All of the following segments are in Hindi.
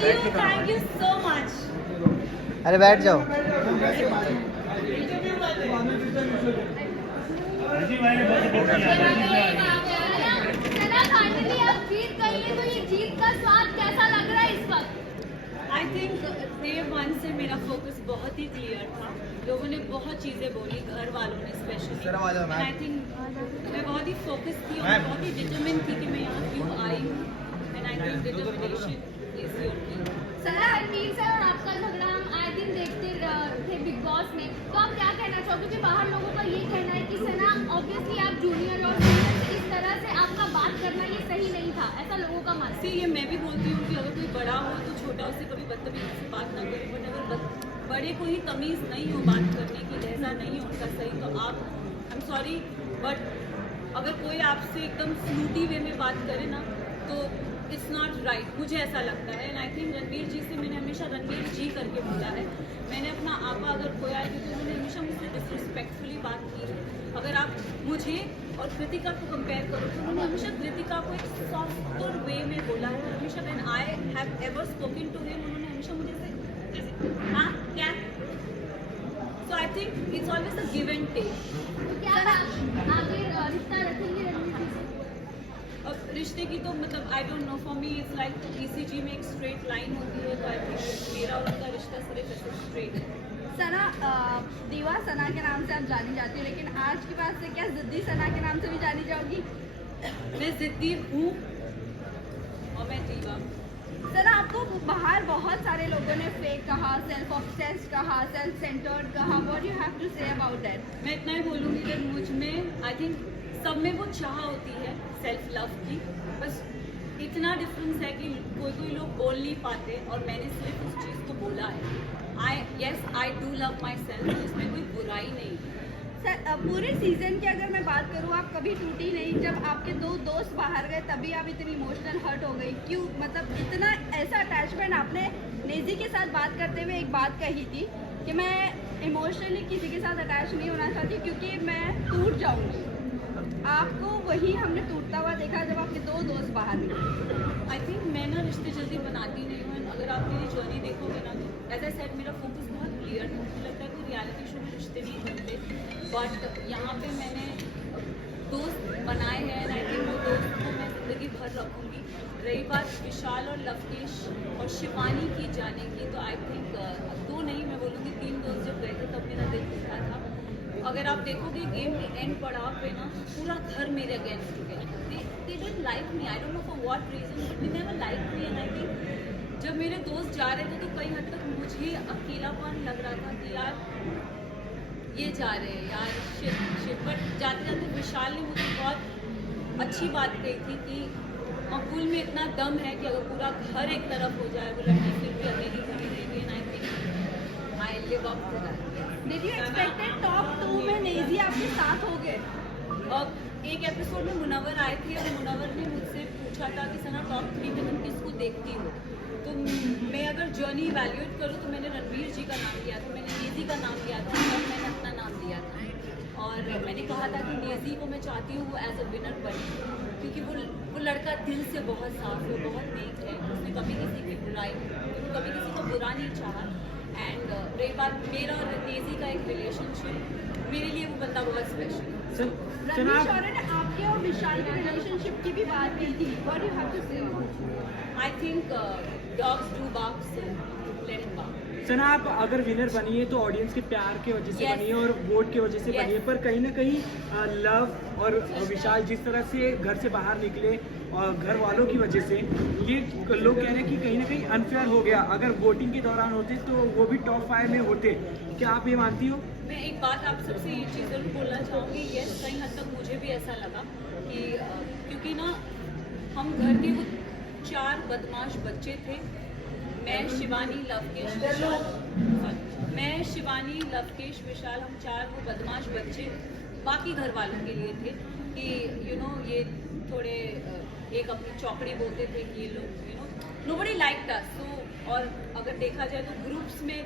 Thank you so much. अरे बैठ जाओ। फाइनली आप जीत गई हैं, तो ये जीत का स्वाद कैसा लग रहा है इस वक्त? आई थिंक डे 1 से मेरा फोकस बहुत ही क्लियर था। लोगों ने बहुत चीज़ें बोली, घर वालों ने स्पेशली। आई थिंक मैं बहुत ही फोकस थी और बहुत ही डिटरमिन थी कि मैं यहाँ क्यों आई हूँ। And I think determination is your की। सना रणवीर सर और आपका झगड़ा हम आए दिन देखते थे बिग बॉस में, तो आप क्या कहना चाहोगे? क्योंकि बाहर लोगों का ये कहना है कि सना ऑब्वियसली आप जूनियर और सीनियर से इस तरह से आपका बात करना ये सही नहीं था, ऐसा लोगों का मानना है। ये मैं भी बोलती हूँ कि अगर कोई बड़ा हो तो छोटा उससे कभी बदतमीजी से बात ना करें, बट अगर बड़े को ही तमीज़ नहीं हो बात करने की, लहजा नहीं हो उनका सही, तो आप आई एम सॉरी बट अगर कोई आपसे एकदम स्नूटी वे में बात करे ना तो इट्स नॉट राइट, मुझे ऐसा लगता है। एंड आई थिंक रणवीर जी से मैंने हमेशा रणवीर जी करके बोला है। मैंने अपना आपा अगर खोया है क्योंकि उन्होंने हमेशा मुझसे डिसरिस्पेक्टफुली बात की है। अगर आप मुझे और कृतिका को कंपेयर करो तो उन्होंने हमेशा कृतिका को एक सॉफ्टर वे में बोला है। हमेशा when I have ever spoken to him, उन्होंने हमेशा मुझे से हाँ क्या, so I think it's always a give and take. क्या आप आगे रिश्ता रखेंगे रणवीर जी से? अब रिश्ते की तो मतलब आई don't know, for me it's like ECG में एक स्ट्रेट लाइन होती है, तो आई थिंक मेरा और उनका रिश्ता सिर्फ ऐसे स्ट्रेट है। सना दीवा सना के नाम से आप जानी जाती हो, लेकिन आज के बाद से क्या जिद्दी सना के नाम से भी जानी जाओगी? मैं जिद्दी हूँ और मैं दीवा हूँ। सर आपको बाहर बहुत सारे लोगों ने फेक कहा, सेल्फ ऑब्सेस्ड कहा, self centred what, you have have to से अबाउट दैट? मैं इतना ही बोलूँगी कि मुझ में आई थिंक सब में वो चाह होती है सेल्फ लव की, बस इतना डिफरेंस है कि कोई कोई लोग बोल नहीं पाते और मैंने सिर्फ उस चीज़ को बोला है। I do love my self, इसमें कोई बुराई नहीं है। सर पूरे सीजन की अगर मैं बात करूँ, आप कभी टूटी नहीं। जब आपके दो दोस्त बाहर गए तभी आप इतनी इमोशनल हर्ट हो गई, क्यों? मतलब इतना ऐसा अटैचमेंट आपने नेजी के साथ बात करते हुए एक बात कही थी कि मैं इमोशनली किसी के साथ अटैच नहीं होना चाहती क्योंकि मैं टूट जाऊँगी। आपको वही हमने टूटता हुआ देखा जब आपके दो दोस्त बाहर निकले। आई थिंक मैं ना रिश्ते जल्दी बनाती नहीं हूँ। अगर आप मेरी जर्नी देखोगे ना तो एज आई सेड मेरा फोकस बहुत क्लियर था। मुझे लगता है कोई रियलिटी शो में रिश्ते नहीं बनते, बट यहाँ पे मैंने दोस्त बनाए हैं एंड आई थिंक वो दोस्त को मैं ज़िंदगी भर रखूँगी। रही बात विशाल और लवकेश और शिवानी की जाने की, तो आई थिंक दो नहीं मैं बोलूँगी 3 दोस्त जब गए थे तब मेरा दिल टूटा था। अगर आप देखोगे गेम के एंड पड़ाव पे ना पूरा घर मेरे अगेंस्ट हो गया। They didn't like me, I don't know for what reason, but they never like me. And I think जब मेरे दोस्त जा रहे थे तो कई हद तक मुझे अकेलापन लग रहा था कि यार ये जा रहे हैं यार, शिट। बट जाते जाते विशाल ने मुझे बहुत अच्छी बात कही थी कि मकबूल में इतना दम है कि अगर पूरा घर एक तरफ हो जाए वो लड़की फिर भी अकेली खड़ी रहेगी। And I think I live up to that. Did you expected top 2 में नेजी आपके साथ हो गए? अब एक एपिसोड में मुनव्वर आए थे और मुनव्वर ने मुझसे पूछा था कि सना टॉप 3 में तुम किसको देखती हो? तो मैं अगर जर्नी इवैल्यूएट करूँ तो मैंने रणवीर जी का नाम लिया था, मैंने नेजी का नाम लिया था और मैंने अपना नाम लिया था। और मैंने कहा था कि नेजी को मैं चाहती हूँ वो एज अ विनर बने, क्योंकि वो लड़का दिल से बहुत साफ है, बहुत नेक है, उसने कभी किसी की बुराई, कभी किसी को बुरा नहीं चाहा। एंड रही बात मेरा और नेजी का एक रिलेशनशिप, मेरे लिए वो बंदा बहुत स्पेशल है। रणवीर शौर्य ने आपके और विशाल के रिलेशनशिप की भी बात की थी, what have have to say? I think dogs do bark, so let it bark. Sana आप अगर विनर बनी है तो ऑडियंस के प्यार की वजह से बनी है और वोट की वजह से बनी है, पर कहीं ना कहीं लव और विशाल जिस तरह से घर से बाहर निकले और घर वालों की वजह से ये लोग कह रहे हैं कि कहीं ना कहीं अनफेयर हो गया। अगर वोटिंग के दौरान होते तो वो भी टॉप 5 में होते, क्या आप ये मानती हो? मैं एक बात आप सबसे ये चीज़ ज़रूर बोलना चाहूँगी, यस कहीं हद तक मुझे भी ऐसा लगा कि क्योंकि ना हम घर के वो 4 बदमाश बच्चे थे, मैं शिवानी लवकेश विशाल, हम 4 वो बदमाश बच्चे बाकी घर वालों के लिए थे कि ये थोड़े एक अपनी चौकड़ी बोलते थे कि ये लोग नोबडी लाइक्ड अस। सो और अगर देखा जाए तो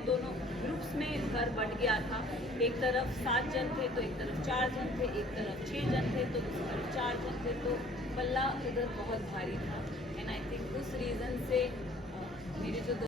दोनों ग्रुप्स में घर बंट गया था। एक तरफ 7 जन थे तो एक तरफ 4 जन थे, एक तरफ 6 जन थे तो दूसरी तरफ 4 जन थे, तो पल्ला इधर बहुत भारी था। एंड आई थिंक उस रीज़न से मेरे जो